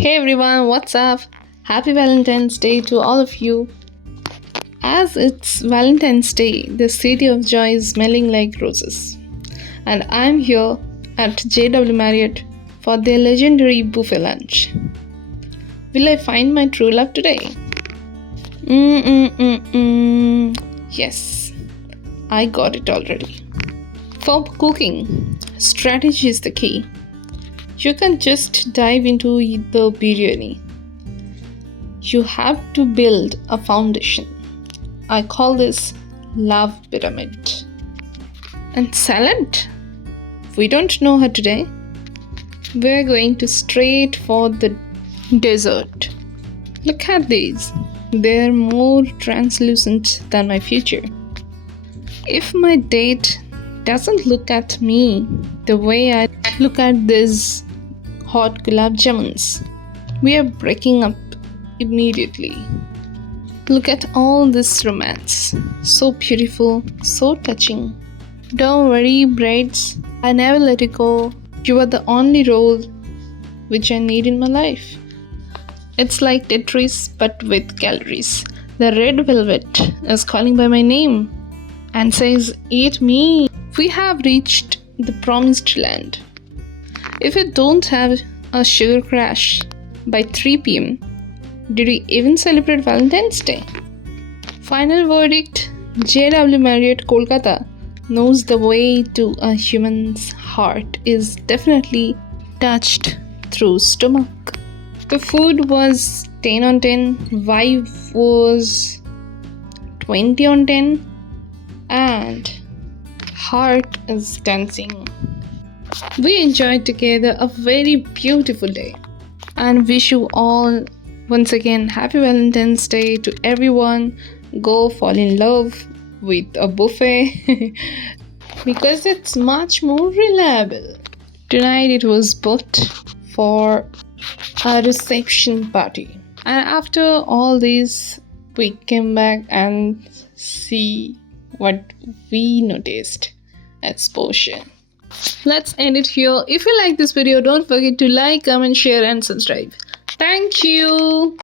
Hey everyone, what's up? Happy Valentine's Day to all of you. As it's Valentine's Day, the city of joy is smelling like roses. And I'm here at JW Marriott for their legendary buffet lunch. Will I find my true love today? Yes, I got it already. For cooking, strategy is the key. You can't just dive into the biryani. You have to build a foundation. I call this love pyramid. And salad? We don't know her today. We're going to straight for the dessert. Look at these. They're more translucent than my future. If my date doesn't look at me the way I look at these hot gulab jamuns, we are breaking up immediately. Look at all this romance. So beautiful, so touching. Don't worry, braids. I never let it go. You are the only role which I need in my life. It's like Tetris but with calories. The red velvet is calling by my name and says, "Eat me." We have reached the promised land. If you don't have a sugar crash by 3 p.m., did we even celebrate Valentine's Day? Final verdict, JW Marriott Kolkata knows the way to a human's heart is definitely touched through stomach. The food was 10 on 10, vibe was 20 on 10, and heart is dancing. We enjoyed together a very beautiful day and wish you all once again happy Valentine's Day to everyone. Go fall in love with a buffet because it's much more reliable. Tonight it was booked for a reception party, and after all this we came back and see what we noticed exposure. Let's end it here. If you like this video, don't forget to like, comment, share and subscribe. Thank you.